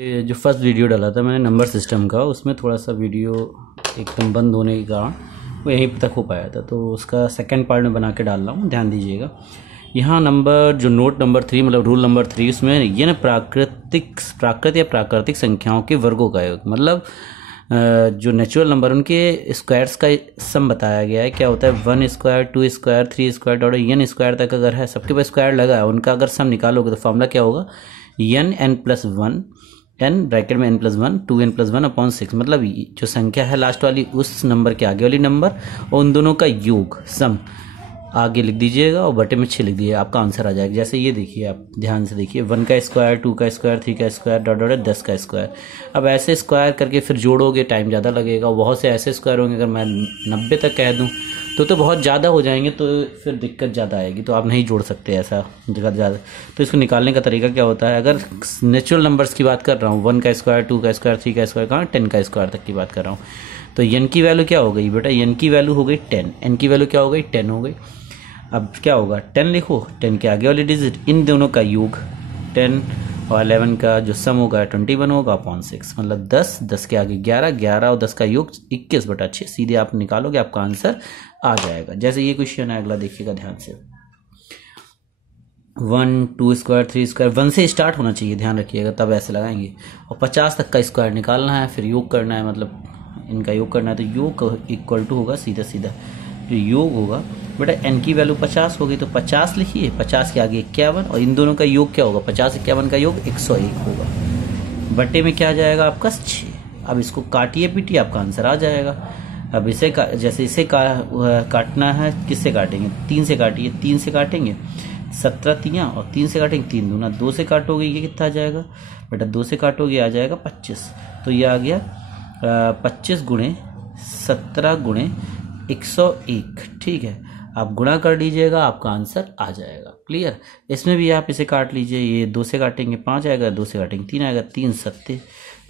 ये जो first video डाला था मैंने नंबर सिस्टम का, उसमें थोड़ा सा वीडियो एकदम बंद होने के कारण वो यहीं तक हो पाया था, तो उसका सेकंड पार्ट में बना के डाल रहा हूँ, ध्यान दीजिएगा। यहाँ नंबर जो नोट नंबर 3 मतलब रूल नंबर 3, उसमें ये ना प्राकृत या प्राकृतिक संख्याओं के वर्गों का योग, मतलब जो नेचुरल नंबर उनके स्क्वायर्स का सम बताया गया है। क्या होता है 1 square 2 square 3 square dot N square तक अगर है, सबके पास स्क्वायर लगा है, उनका अगर सम निकालोगे तो फॉर्मूला क्या होगा n+1 n ब्रैकेट में n+1 2n+1/6, मतलब जो संख्या है लास्ट वाली उस नंबर के आगे वाली नंबर और उन दोनों का योग सम आगे लिख दीजिएगा और बटे में 6 लिख दीजिए, आपका आंसर आ जाएगा। जैसे ये देखिए, आप ध्यान से देखिए, 1 का स्क्वायर 2 का स्क्वायर 3 का स्क्वायर डॉट डॉट 10 का स्क्वायर। अब ऐसे स्क्वायर करके फिर जोड़ोगे, टाइम ज़्यादा लगेगा। बहुत से ऐसे स्क्वायर होंगे, अगर मैं 90 तक कह दूँ तो बहुत ज़्यादा हो जाएंगे, तो फिर दिक्कत ज़्यादा आएगी, तो आप नहीं जोड़ सकते ऐसा ज़्यादा। तो इसको निकालने का तरीका क्या होता है, अगर नेचुरल नंबर्स की बात कर रहा हूँ, 1 का स्क्वायर 2 का स्क्वायर 3 का स्क्वायर कहाँ 10 का स्क्वायर तक की बात कर रहा हूँ, तो n की वैल्यू क्या हो गई बेटा, n की वैल्यू हो गई 10, n की वैल्यू क्या हो गई 10 हो गई। अब क्या होगा 10 लिखो, 10 के आगे वाली डिजिट, इन दोनों का योग 10 और 11 का जो सम होगा 21 होगा अपॉन 6, मतलब 10, 10 के आगे 11, 11 और 10 का योग 21/6, सीधे आप निकालोगे, आपका आंसर आ जाएगा। जैसे ये क्वेश्चन है, अगला देखिएगा ध्यान से। 1 2 स्क्वायर 3 स्क्वायर 1 से स्टार्ट होना चाहिए, ध्यान रखिएगा, तब ऐसे लगाएंगे। और 50 तक का स्क्वायर निकालना है, फिर योग करना है, मतलब इनका योग करना है, तो योग इक्वल टू होगा सीधा सीधा जो योग होगा बेटा, n की वैल्यू 50 होगी तो 50 लिखिए, 50 के आगे 51 और इन दोनों का योग क्या होगा, 50 51 का योग 101 होगा, बटे में क्या आ जाएगा आपका 6। अब इसको काटिए पीटिए, आपका आंसर आ जाएगा। अब इसे जैसे इसे काटना है, किससे काटेंगे, 3 से काटिए, 3 से काटेंगे 17 तियाँ और 3 से काटेंगे 3 दूना, 2 से काटोगे ये कितना आ जाएगा बेटा, 2 से काटोगे आ जाएगा 25, तो ये आ गया 25 गुणे 17 गुणे 101, ठीक है। आप गुणा कर लीजिएगा, आपका आंसर आ जाएगा। क्लियर। इसमें भी आप इसे काट लीजिए, ये 2 से काटेंगे 5 आएगा, 2 से काटेंगे 3 आएगा, 3 7,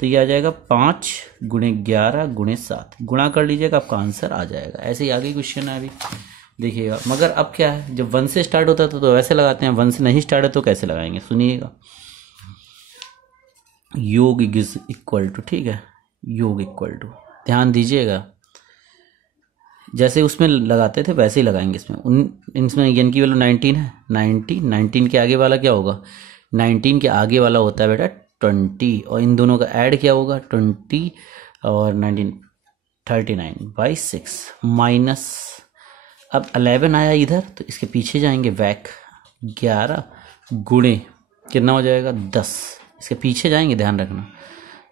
तो ये आ जाएगा 5 गुणे 11 गुणे 7, गुणा कर लीजिएगा, आपका आंसर आ जाएगा। ऐसे ही आगे क्वेश्चन है अभी देखिएगा। मगर अब क्या है, जब 1 से स्टार्ट होता था तो वैसे लगाते हैं, 1 से नहीं स्टार्ट है तो कैसे लगाएंगे, सुनिएगा। योग इज इक्वल टू, ठीक है, योग इक्वल टू, ध्यान दीजिएगा, जैसे उसमें लगाते थे वैसे ही लगाएंगे इसमें। इसमें n की वैल्यू 19 है, 19 के आगे वाला क्या होगा, 19 के आगे वाला होता है बेटा 20, और इन दोनों का ऐड क्या होगा 20 और 19 39/6 माइनस, अब 11 आया इधर तो इसके पीछे जाएंगे वैक 11 गुणे कितना हो जाएगा 10, इसके पीछे जाएंगे, ध्यान रखना,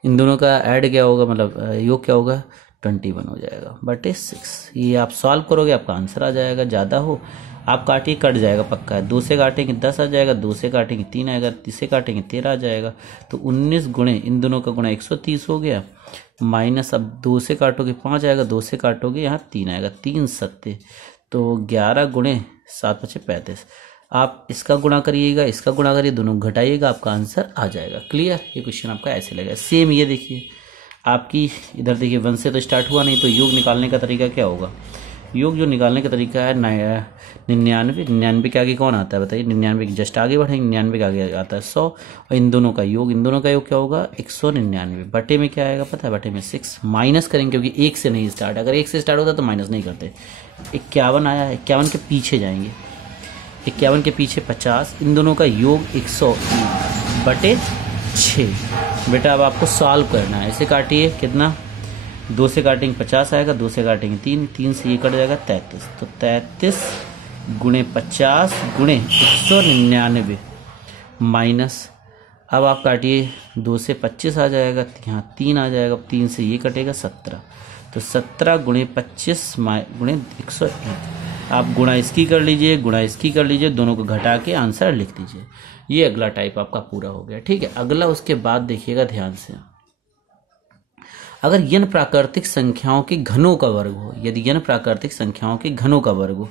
इन दोनों का ऐड क्या होगा, मतलब योग क्या होगा 21 हो जाएगा बटे 6। ये आप सॉल्व करोगे, आपका आंसर आ जाएगा। ज़्यादा हो आप काटिए, कट जाएगा पक्का है, 2 से काटेंगे 10 आ जाएगा, 2 से काटेंगे 3 आएगा, 3 से काटेंगे 13 आ जाएगा, तो 19 गुणे इन दोनों का गुणा 130 हो गया, माइनस अब 2 से काटोगे 5 आएगा, 2 से काटोगे यहाँ 3 आएगा, 3 7, तो 11 गुणे 7 × 35, आप इसका गुणा करिएगा, इसका गुणा करिए, दोनों घटाइएगा, आपका आंसर आ जाएगा। क्लियर। ये क्वेश्चन आपका ऐसे लगेगा। सेम ये देखिए आपकी इधर देखिए 1 से तो स्टार्ट हुआ नहीं, तो योग निकालने का तरीका क्या होगा, योग जो निकालने का तरीका है 99 के आगे कौन आता है बताइए, 99 के जस्ट आगे बढ़ेंगे, 99 के आगे आता है 100, और इन दोनों का योग क्या होगा 199, बटे में क्या आएगा पता है, बटे में 6, माइनस करेंगे क्योंकि 1 से नहीं स्टार्ट, अगर 1 से स्टार्ट होता तो माइनस नहीं करते। 51 आया, 51 के पीछे जाएंगे, 51 के पीछे 50, इन दोनों का योग 101 बटे 6। बेटा अब आपको सॉल्व करना है, इसे काटिए, कितना 2 से काटेंगे 50 आएगा, 2 से काटेंगे 3, 3 से ये कट जाएगा 33, तो 33 गुणे 50 गुणे 199 माइनस, अब आप काटिए, 2 से 25 आ जाएगा, यहाँ 3 आ जाएगा, 3 से ये कटेगा 17, तो 17 गुणे 25 गुणे 101, आप गुणा इसकी कर लीजिए, गुणा इसकी कर लीजिए, दोनों को घटा के आंसर लिख दीजिए। ये अगला टाइप आपका पूरा हो गया, ठीक है। अगला उसके बाद देखिएगा ध्यान से, अगर n प्राकृतिक संख्याओं के घनों का वर्ग हो, यदि n प्राकृतिक संख्याओं के घनों का वर्ग हो,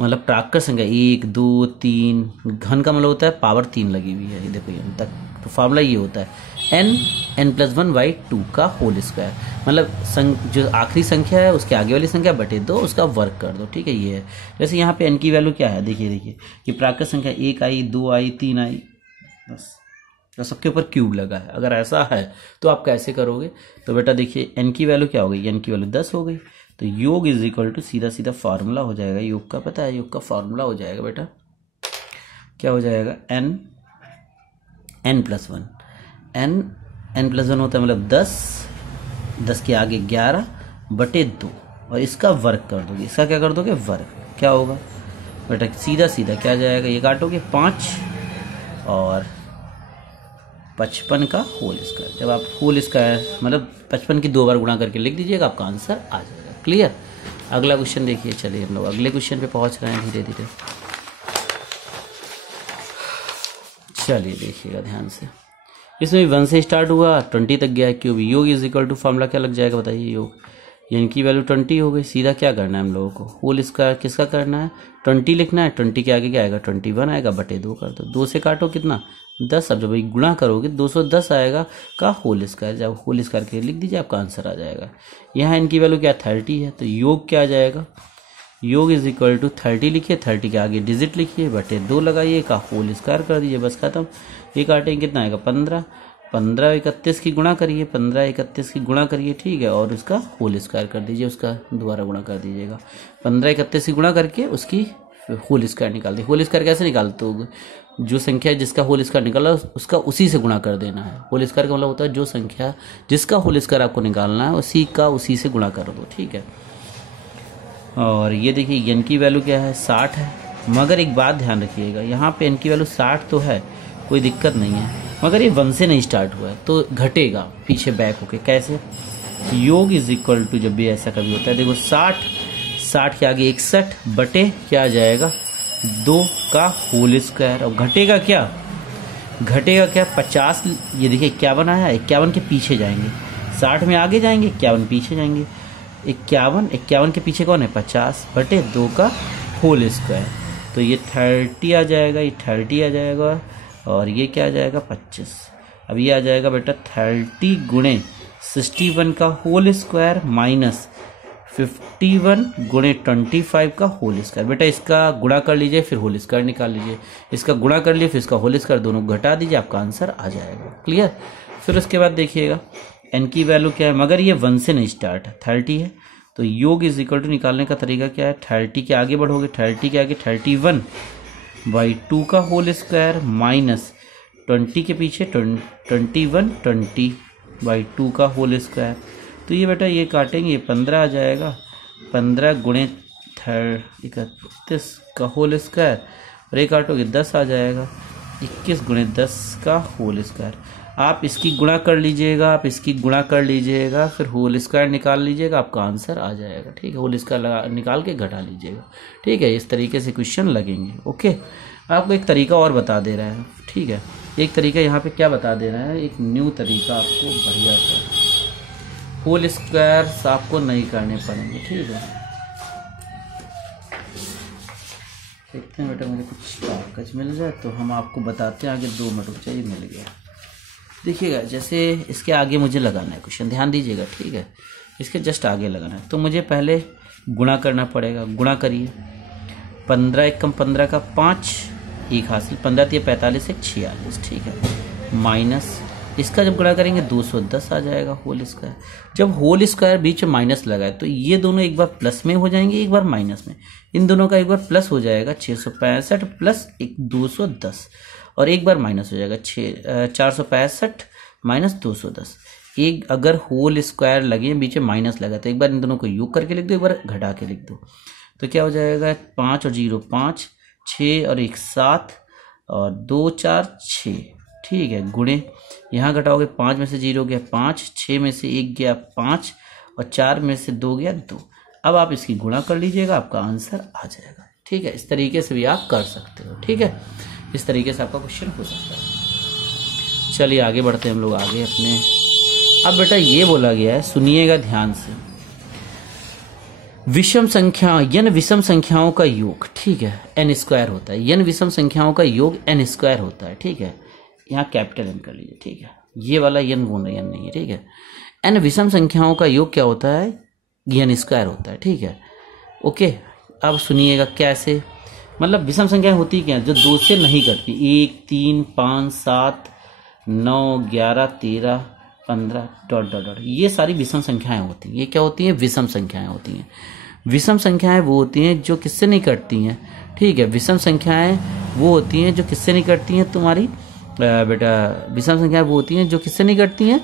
मतलब प्राकृत संख्या 1 2 3, घन का मतलब होता है पावर 3 लगी हुई है, ये देखो यहाँ तक, तो फॉर्मूला ये होता है n+1/2 का होल स्क्वायर, मतलब जो आखिरी संख्या है उसके आगे वाली संख्या बटे 2, उसका वर्ग कर दो, ठीक है। ये है, जैसे यहाँ पे n की वैल्यू क्या है, देखिए कि प्राकृत संख्या 1 आई 2 आई 3 आई, बस और सबके ऊपर क्यूब लगा है। अगर ऐसा है तो आप कैसे करोगे? तो बेटा देखिए n की वैल्यू क्या हो गई, n की वैल्यू 10 हो गई, तो योग इज इक्वल टू सीधा सीधा फार्मूला हो जाएगा योग का, पता है योग का फार्मूला हो जाएगा बेटा क्या हो जाएगा, n+1, n+1 होता है मतलब 10 के आगे 11/2 और इसका वर्ग कर दोगे, इसका क्या कर दोगे वर्ग, क्या होगा बेटा सीधा सीधा क्या जाएगा, ये काटोगे 5 और 55 का होल स्क्वायर। जब आप होल स्क्वायर मतलब 55 की 2 बार गुणा करके लिख दीजिएगा, आपका आंसर आ जाएगा। क्लियर? अगला क्वेश्चन देखिए, चलिए हम लोग अगले क्वेश्चन पे पहुंच रहे हैं धीरे धीरे। चलिए देखिएगा ध्यान से, इसमें 1 से स्टार्ट हुआ 20 तक गया क्यूब। योग इज इक्वल टू फॉर्मूला क्या लग जाएगा बताइए, योग n की वैल्यू 20 हो गई, सीधा क्या करना है हम लोगों को, होल स्क्वायर किसका करना है, 20 लिखना है, 20 के आगे क्या आएगा 21 आएगा, बटे 2 कर दो, 2 से काटो कितना 10, अब जब गुणा करोगे 210 आएगा का होल स्क्वायर, जब होल स्क्वायर के लिख दीजिए आपका आंसर आ जाएगा। यहाँ n की वैल्यू क्या 30 है, तो योग क्या आ जाएगा, योग इज इक्वल टू 30 लिखिए, 30 के आगे डिजिट लिखिए, बटे 2 लगाइए का होल स्क्वायर कर दीजिए, बस खत्म। ये काटेंगे कितना आएगा 15, 15 31 की गुणा करिए, 15 31 की गुणा करिए, ठीक है, और उसका होल स्क्वायर कर दीजिए, उसका दोबारा गुणा कर दीजिएगा, 15 31 की गुणा करके उसकी होल स्क्वायर निकाल दी। होल स्क्वायर कैसे निकालते हो, जो संख्या जिसका होल स्क्वायर निकाला उसका उसी से गुणा कर देना है। होल स्क्वायर का मतलब होता है जो संख्या जिसका होल स्क्वायर आपको निकालना है उसी का उसी से गुणा कर दो, ठीक है। और ये देखिए n की वैल्यू क्या है 60 है, मगर एक बात ध्यान रखिएगा, यहाँ पे n की वैल्यू 60 तो है, कोई दिक्कत नहीं है, मगर ये 1 से नहीं स्टार्ट हुआ है तो घटेगा पीछे बैक होके। कैसे, योग इज इक्वल टू जब भी ऐसा कभी होता है देखो 60 के आगे 61 बटे क्या आ जाएगा 2 का होल स्क्वायर, और घटेगा क्या 50, ये देखिए 51 आया, 51 के पीछे जाएंगे, 60 में आगे जाएंगे 51 पीछे जाएंगे, 51 के पीछे कौन है 50 बटे 2 का होल स्क्वायर, तो ये 30 आ जाएगा, ये 30 आ जाएगा, और ये क्या आ जाएगा 25। अब ये आ जाएगा बेटा 30 गुणे 61 का होल स्क्वायर माइनस 51 गुणे 25 का होल स्क्वायर। बेटा इसका गुणा कर लीजिए फिर होल स्क्वायर निकाल लीजिए, इसका गुणा कर लीजिए फिर इसका होल स्क्वायर, दोनों घटा दीजिए, आपका आंसर आ जाएगा। क्लियर? फिर उसके बाद देखिएगा n की वैल्यू क्या है, मगर ये 1 से नहीं स्टार्ट है 30 है, तो योग इज इक्वल टू निकालने का तरीका क्या है, 30 के आगे बढ़ोगे, 30 के आगे 31/2 का होल स्क्वायर माइनस 20 के पीछे 20/2 का होल स्क्वायर, तो ये बेटा ये काटेंगे 15 आ जाएगा, 15 गुणे 31 का होल स्क्वायर, और ये काटोगे 10 आ जाएगा, 21 गुणे 10 का होल स्क्वायर। आप इसकी गुणा कर लीजिएगा, आप इसकी गुणा कर लीजिएगा, फिर होल स्क्वायर निकाल लीजिएगा, आपका आंसर आ जाएगा, ठीक है। होल स्क्वायर निकाल के घटा लीजिएगा, ठीक है। इस तरीके से क्वेश्चन लगेंगे, ओके। आपको एक तरीका और बता दे रहा है, ठीक है। एक तरीका यहाँ पे क्या बता दे रहा है, एक न्यू तरीका आपको बढ़िया सा, होल स्क्वायर आपको नहीं करने पड़ेंगे, ठीक है। देखते हैं बेटा मुझे कुछ कागज मिल जाए तो हम आपको बताते हैं आगे। 2 मिनट रुक जाइए, मिल गया। देखिएगा जैसे इसके आगे मुझे लगाना है क्वेश्चन, ध्यान दीजिएगा, ठीक है। इसके जस्ट आगे लगाना है तो मुझे पहले गुणा करना पड़ेगा। गुणा करिए, 15 एकम 15 का 5, 1 हासिल, 15 × 45 = 46, ठीक है। माइनस इसका जब गुणा करेंगे 210 आ जाएगा होल स्क्वायर। जब होल स्क्वायर बीच में माइनस लगाए तो ये दोनों एक बार प्लस में हो जाएंगे, एक बार माइनस में। इन दोनों का एक बार प्लस हो जाएगा 665 प्लस 210, और एक बार माइनस हो जाएगा 465 माइनस 210। एक अगर होल स्क्वायर लगे बीच में माइनस लगा तो एक बार इन दोनों को योग करके लिख दो, एक बार घटा के लिख दो, तो क्या हो जाएगा 5 और 0 5, 6 और 1 7, और 2 4 6, ठीक है। गुणे यहाँ घटाओगे, 5 में से 0 गया 5, 6 में से 1 गया 5, और 4 में से 2 गया 2। अब आप इसकी गुणा कर लीजिएगा, आपका आंसर आ जाएगा, ठीक है। इस तरीके से भी आप कर सकते हो, ठीक है। इस तरीके से आपका क्वेश्चन हो सकता है। चलिए आगे बढ़ते हैं हम लोग आगे अपने। अब बेटा ये बोला गया है, सुनिएगा ध्यान से, विषम संख्या n विषम संख्याओं का योग, ठीक है, n² होता है। n विषम संख्याओं का योग n² होता है, ठीक है। यहाँ कैपिटल N कर लीजिए, ठीक है। ये वाला n बोल रहे n नहीं है, ठीक है। n विषम संख्याओं का योग क्या होता है, n² होता है, ठीक है, ओके। अब सुनिएगा कैसे, मतलब विषम संख्या होती क्या है, जो 2 से नहीं घटती, 1 3 5 7 9, 11, 13, 15 डॉट डॉट डॉट, ये सारी विषम संख्याएं होती हैं। ये क्या होती हैं? विषम संख्याएं होती हैं। विषम संख्याएं वो होती हैं जो किससे नहीं कटती हैं, ठीक है। विषम संख्याएं वो होती हैं जो किससे नहीं कटती हैं तुम्हारी बेटा, विषम संख्याएं वो होती हैं जो किससे नहीं कटती हैं?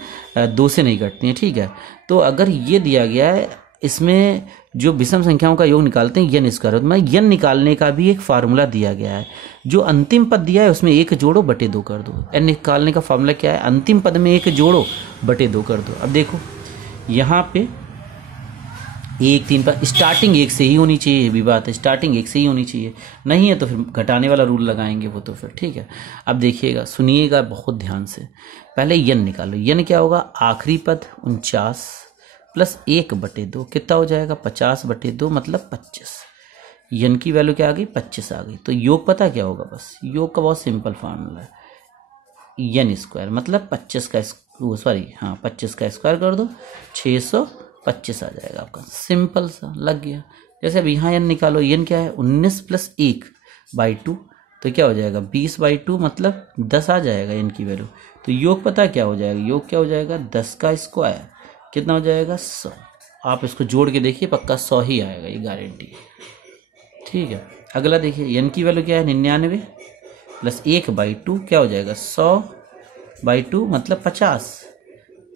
2 से नहीं कटती हैं, ठीक है। तो अगर ये दिया गया है, इसमें जो विषम संख्याओं का योग निकालते हैं यन स्क्वायर, तो मैं यन निकालने का भी एक फार्मूला दिया गया है। जो अंतिम पद दिया है उसमें 1 जोड़ो बटे 2 कर दो। एन निकालने का फार्मूला क्या है? अंतिम पद में 1 जोड़ो बटे 2 कर दो। अब देखो यहाँ पे 1, 3 पर स्टार्टिंग 1 से ही होनी चाहिए, ये भी बात है, स्टार्टिंग 1 से ही होनी चाहिए। नहीं है तो फिर घटाने वाला रूल लगाएंगे वो तो फिर, ठीक है। अब देखिएगा, सुनिएगा बहुत ध्यान से। पहले यन निकालो। यन क्या होगा? आखिरी पद 49 प्लस 1 बटे 2 कितना हो जाएगा? 50 बटे 2 मतलब 25। यन की वैल्यू क्या आ गई? 25 आ गई। तो योग पता क्या होगा? बस योग का बहुत सिंपल फार्मूला है, यन स्क्वायर मतलब 25 का 25 का स्क्वायर कर दो, 625 आ जाएगा आपका। सिंपल सा लग गया। जैसे अब यहाँ यन निकालो, यन क्या है? 19 प्लस 1 बाई 2 तो क्या हो जाएगा? 20 बाई 2 मतलब 10 आ जाएगा यन की वैल्यू। तो योग पता क्या हो जाएगा? योग क्या हो जाएगा? 10 का स्क्वायर कितना हो जाएगा? 100। आप इसको जोड़ के देखिए, पक्का 100 ही आएगा, ये गारंटी, ठीक है। अगला देखिए, यन की वैल्यू क्या है? 99 प्लस 1 बाई 2 क्या हो जाएगा? 100 बाई 2 मतलब 50।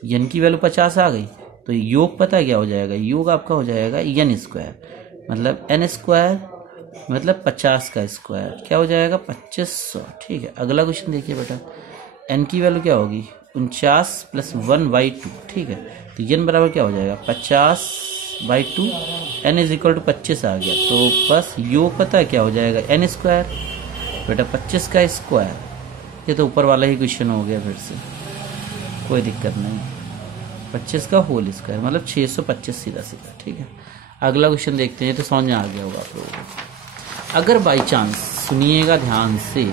यन की वैल्यू 50 आ गई। तो योग पता क्या हो जाएगा? योग आपका हो जाएगा यन स्क्वायर मतलब एन स्क्वायर मतलब 50 का स्क्वायर क्या हो जाएगा? 2500, ठीक है। अगला क्वेश्चन देखिए बेटा, एन की वैल्यू क्या होगी? 49 प्लस 1 बाई 2, ठीक है। तो यन बराबर क्या हो जाएगा? 50 by 2, N is equal to 25 आ गया। तो बस योग पता क्या हो जाएगा? एन स्क्वायर बेटा 25 का स्क्वायर। ये तो ऊपर वाला ही क्वेश्चन हो गया, फिर से कोई दिक्कत नहीं। 25 का होल स्क्वायर मतलब 625 सीधा सीधा, ठीक है। अगला क्वेश्चन देखते हैं, तो समझ में आ गया होगा आप लोगों को। अगर बाई चांस, सुनिएगा ध्यान से,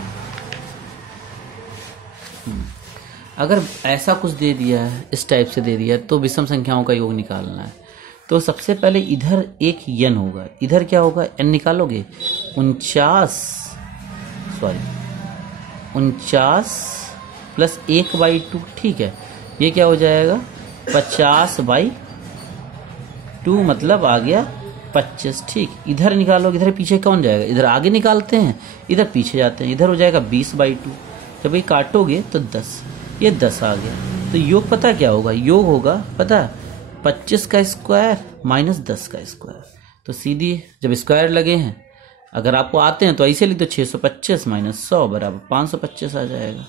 अगर ऐसा कुछ दे दिया है, इस टाइप से दे दिया है, तो विषम संख्याओं का योग निकालना है। तो सबसे पहले इधर एक यन होगा, इधर क्या होगा? एन निकालोगे। 49 प्लस 1 बाई 2, ठीक है। ये क्या हो जाएगा? 50 बाई 2 मतलब आ गया 25, ठीक। इधर निकालोगे, इधर पीछे कौन जाएगा? इधर आगे निकालते हैं, इधर पीछे जाते हैं। इधर हो जाएगा 20 बाई 2, जब ये काटोगे तो 10, ये 10 आ गया। तो योग पता क्या होगा? योग होगा पता 25 का स्क्वायर माइनस 10 का स्क्वायर। तो सीधी जब स्क्वायर लगे हैं, अगर आपको आते हैं तो ऐसे लिख दो, 625 माइनस 100 बराबर 525 आ जाएगा।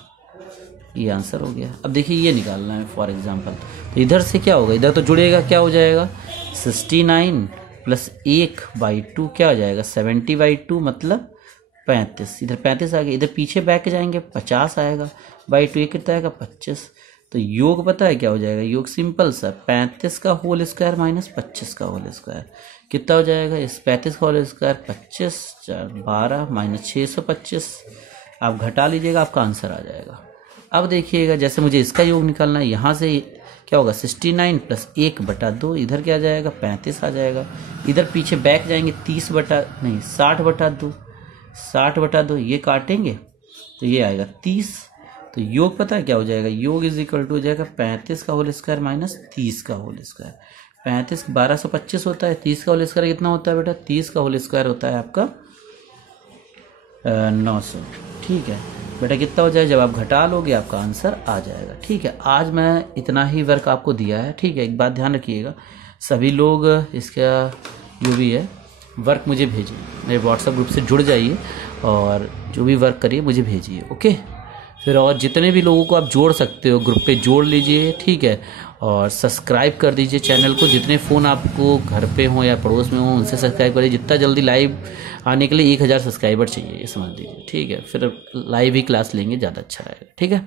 ये आंसर हो गया। अब देखिए ये निकालना है फॉर एग्जांपल, तो इधर से क्या होगा? इधर तो जुड़ेगा, क्या हो जाएगा? 69 प्लस 1 बाई 2 क्या हो जाएगा? 70 बाई 2 मतलब 35। इधर 35 आ गया, इधर पीछे बैक जाएंगे 50 आएगा, बाई 2 कितना आएगा? 25। तो योग पता है क्या हो जाएगा? योग सिंपल सा 35 का होल स्क्वायर माइनस 25 का होल स्क्वायर कितना हो जाएगा? इस 35 का होल स्क्वायर 25 4 12 माइनस 625, आप घटा लीजिएगा, आपका आंसर आ जाएगा। अब देखिएगा, जैसे मुझे इसका योग निकालना है, यहाँ से क्या होगा? 69 प्लस 1 बटा 2, इधर क्या आ जाएगा? 35 आ जाएगा। इधर पीछे बैक जाएंगे 60 बटा 2, ये काटेंगे तो ये आएगा 30। तो योग पता है क्या हो जाएगा? योग इज इक्वल टू हो जाएगा 35 का होल स्क्वायर माइनस 30 का होल स्क्वायर। 35 1225 होता है, 30 का होल स्क्वायर कितना होता है बेटा? 30 का होल स्क्वायर होता है आपका 900, ठीक है बेटा। कितना हो जाए? जब आप घटा लोगे आपका आंसर आ जाएगा, ठीक है। आज मैं इतना ही वर्क आपको दिया है, ठीक है। एक बात ध्यान रखिएगा, सभी लोग इसका जो भी है वर्क मुझे भेजिए, मेरे व्हाट्सएप ग्रुप से जुड़ जाइए और जो भी वर्क करिए मुझे भेजिए, ओके। फिर और जितने भी लोगों को आप जोड़ सकते हो ग्रुप पे जोड़ लीजिए, ठीक है। और सब्सक्राइब कर दीजिए चैनल को। जितने फ़ोन आपको घर पे हों या पड़ोस में हों उनसे सब्सक्राइब करिए। जितना जल्दी लाइव आने के लिए 1000 सब्सक्राइबर चाहिए, ये समझ लीजिए, ठीक है। फिर लाइव ही क्लास लेंगे, ज़्यादा अच्छा रहेगा, ठीक है।